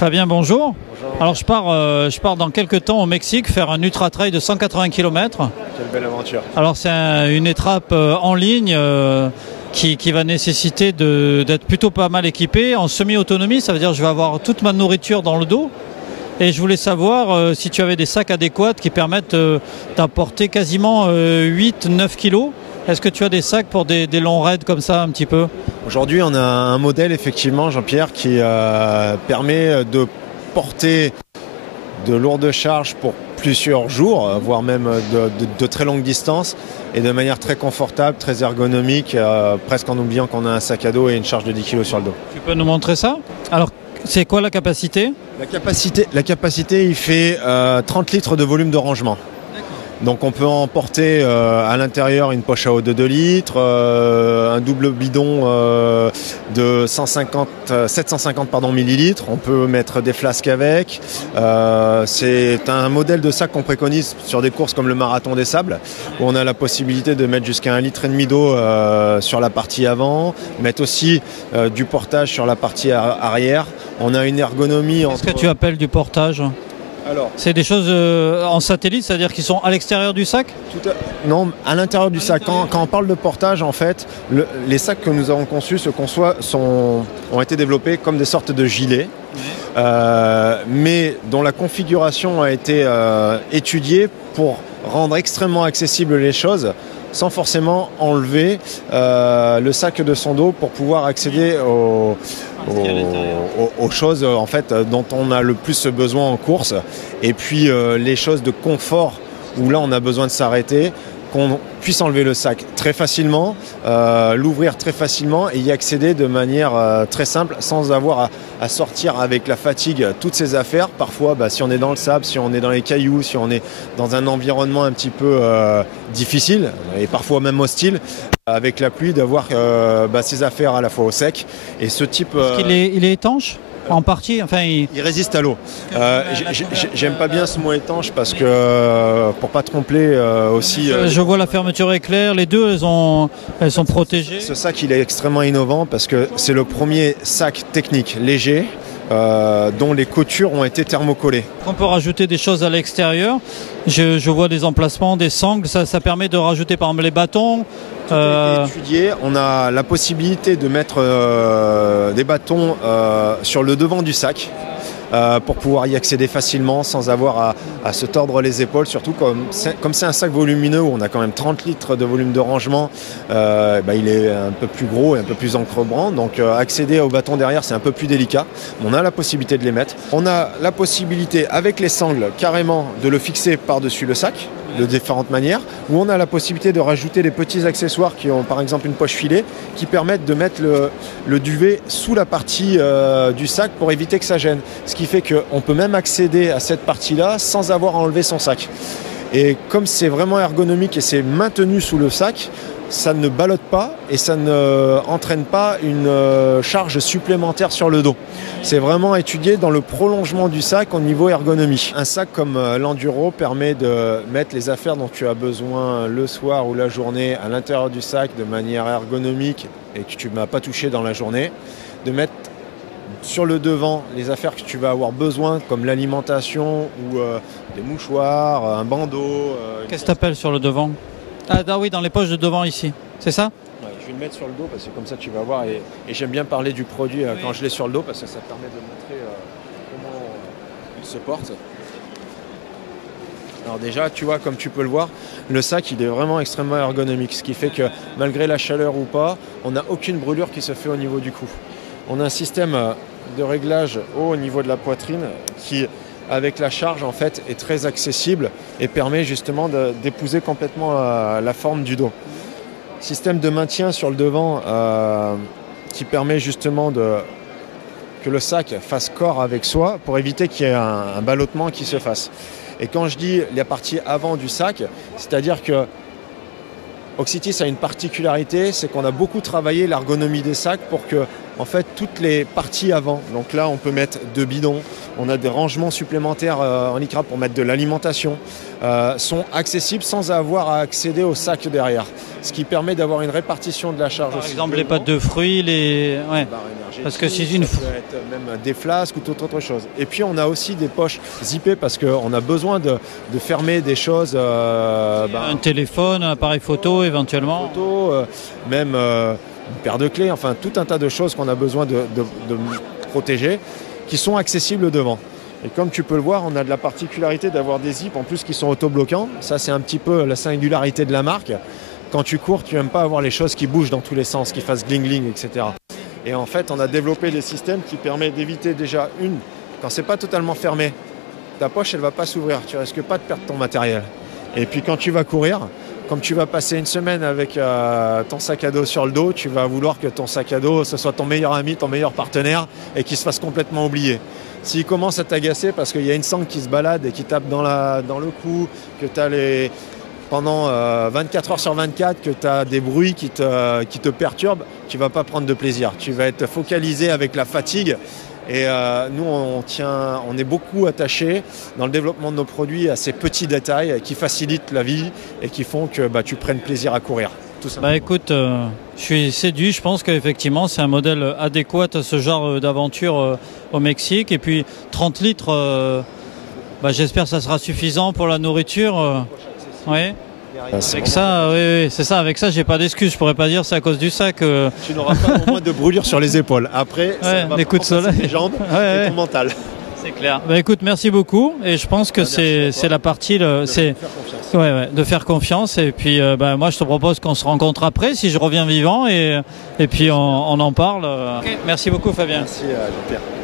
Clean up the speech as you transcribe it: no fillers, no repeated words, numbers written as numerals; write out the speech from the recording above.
Fabien, bonjour. Bonjour. Alors je pars dans quelques temps au Mexique faire un ultra trail de 180 km. Quelle belle aventure. Alors c'est une étape en ligne qui va nécessiter d'être plutôt pas mal équipé en semi-autonomie. Ça veut dire que je vais avoir toute ma nourriture dans le dos. Et je voulais savoir si tu avais des sacs adéquats qui permettent d'apporter quasiment 8-9 kilos. Est-ce que tu as des sacs pour des longs raids comme ça un petit peu? Aujourd'hui, on a un modèle effectivement, Jean-Pierre, qui permet de porter de lourdes charges pour plusieurs jours, voire même de très longues distances, et de manière très confortable, très ergonomique, presque en oubliant qu'on a un sac à dos et une charge de 10 kg sur le dos. Tu peux nous montrer ça? Alors, c'est quoi la capacité? La capacité, il fait 30 litres de volume de rangement. Donc on peut emporter à l'intérieur une poche à eau de 2 litres, un double bidon de 750 millilitres. On peut mettre des flasques avec. C'est un modèle de sac qu'on préconise sur des courses comme le Marathon des Sables, où on a la possibilité de mettre jusqu'à 1,5 litre d'eau sur la partie avant, mettre aussi du portage sur la partie arrière. On a une ergonomie. Qu'est-ce que tu appelles du portage? C'est des choses en satellite, c'est-à-dire qu'ils sont à l'extérieur du sac? Non, à l'intérieur du sac. Quand on parle de portage, en fait, les sacs que nous avons conçus, ont été développés comme des sortes de gilets, mais dont la configuration a été étudiée pour rendre extrêmement accessibles les choses, sans forcément enlever le sac de son dos pour pouvoir accéder aux choses en fait, dont on a le plus besoin en course. Et puis les choses de confort, où là on a besoin de s'arrêter, qu'on puisse enlever le sac très facilement, l'ouvrir très facilement et y accéder de manière très simple, sans avoir à sortir avec la fatigue toutes ces affaires. Parfois, si on est dans le sable, si on est dans les cailloux, si on est dans un environnement un petit peu difficile et parfois même hostile, avec la pluie, d'avoir ces affaires à la fois au sec. Et ce type... il est étanche? En partie, enfin, il résiste à l'eau. J'aime pas bien ce mot étanche parce que pour pas tromper aussi. Je vois la fermeture éclair, les deux elles sont protégées. Ce sac il est extrêmement innovant parce que c'est le premier sac technique léger dont les coutures ont été thermocollées. On peut rajouter des choses à l'extérieur. Je vois des emplacements, des sangles, ça permet de rajouter par exemple les bâtons. Tout a été étudié. On a la possibilité de mettre des bâtons sur le devant du sac pour pouvoir y accéder facilement sans avoir à se tordre les épaules. Surtout comme c'est un sac volumineux où on a quand même 30 litres de volume de rangement, il est un peu plus gros et un peu plus encombrant. Donc accéder au bâton derrière, c'est un peu plus délicat. On a la possibilité de les mettre. On a la possibilité avec les sangles carrément de le fixer par-dessus le sac, de différentes manières, où on a la possibilité de rajouter des petits accessoires qui ont par exemple une poche filet qui permettent de mettre le duvet sous la partie du sac pour éviter que ça gêne. Ce qui fait qu'on peut même accéder à cette partie-là sans avoir à enlever son sac. Et comme c'est vraiment ergonomique et c'est maintenu sous le sac, ça ne ballotte pas et ça ne entraîne pas une charge supplémentaire sur le dos. C'est vraiment étudié dans le prolongement du sac au niveau ergonomie. Un sac comme l'Enduro permet de mettre les affaires dont tu as besoin le soir ou la journée à l'intérieur du sac de manière ergonomique et que tu ne m'as pas touché dans la journée, de mettre sur le devant les affaires que tu vas avoir besoin comme l'alimentation ou des mouchoirs, un bandeau. Qu'est-ce que tu appelles sur le devant? Ah oui, dans les poches de devant ici, c'est ça? Ouais, je vais le mettre sur le dos parce que comme ça tu vas voir et j'aime bien parler du produit quand je l'ai sur le dos parce que ça permet de montrer comment il se porte. Alors déjà, tu vois, comme tu peux le voir, le sac il est vraiment extrêmement ergonomique, ce qui fait que malgré la chaleur ou pas, on n'a aucune brûlure qui se fait au niveau du cou. On a un système de réglage au niveau de la poitrine qui, avec la charge, en fait, est très accessible et permet justement d'épouser complètement la forme du dos. Système de maintien sur le devant qui permet justement que le sac fasse corps avec soi pour éviter qu'il y ait un ballottement qui se fasse. Et quand je dis la partie avant du sac, c'est-à-dire que Oxytis a une particularité, c'est qu'on a beaucoup travaillé l'ergonomie des sacs pour que en fait toutes les parties avant. Donc là on peut mettre 2 bidons, on a des rangements supplémentaires en licra pour mettre de l'alimentation, sont accessibles sans avoir à accéder au sac derrière, ce qui permet d'avoir une répartition de la charge. Par exemple les pâtes de fruits, ouais. Parce que si une ça peut être même des flasques ou toute autre chose. Et puis on a aussi des poches zippées parce qu'on a besoin de fermer des choses. Un téléphone, un appareil photo éventuellement. Même une paire de clés, enfin tout un tas de choses qu'on a besoin de protéger qui sont accessibles devant. Et comme tu peux le voir, on a de la particularité d'avoir des zips en plus qui sont autobloquants. Ça c'est un petit peu la singularité de la marque. Quand tu cours, tu n'aimes pas avoir les choses qui bougent dans tous les sens, qui fassent gling-gling, etc. Et en fait, on a développé des systèmes qui permettent d'éviter déjà quand c'est pas totalement fermé, ta poche elle va pas s'ouvrir, tu risques pas de perdre ton matériel. Et puis quand tu vas courir, comme tu vas passer une semaine avec ton sac à dos sur le dos, tu vas vouloir que ton sac à dos ce soit ton meilleur ami, ton meilleur partenaire et qu'il se fasse complètement oublier. S'il commence à t'agacer parce qu'il y a une sangle qui se balade et qui tape dans le cou, que tu as pendant 24 heures sur 24, que tu as des bruits qui te perturbent, tu ne vas pas prendre de plaisir. Tu vas être focalisé avec la fatigue. Et nous, on est beaucoup attachés dans le développement de nos produits à ces petits détails qui facilitent la vie et qui font que tu prennes plaisir à courir. Écoute, je suis séduit. Je pense qu'effectivement, c'est un modèle adéquat à ce genre d'aventure au Mexique. Et puis, 30 litres, j'espère que ça sera suffisant pour la nourriture. Oui. Avec ça, oui, c'est ça. Avec ça, j'ai pas d'excuse. Je pourrais pas dire c'est à cause du sac. Tu n'auras pas au moins de brûlure sur les épaules. Après, ça va les coups de soleil, tes jambes et ton mental. C'est clair. Écoute, merci beaucoup. Et je pense que c'est la partie, de faire confiance. Et puis, moi, je te propose qu'on se rencontre après, si je reviens vivant, et puis on en parle. Okay. Merci beaucoup, Fabien. Merci, Jean-Pierre.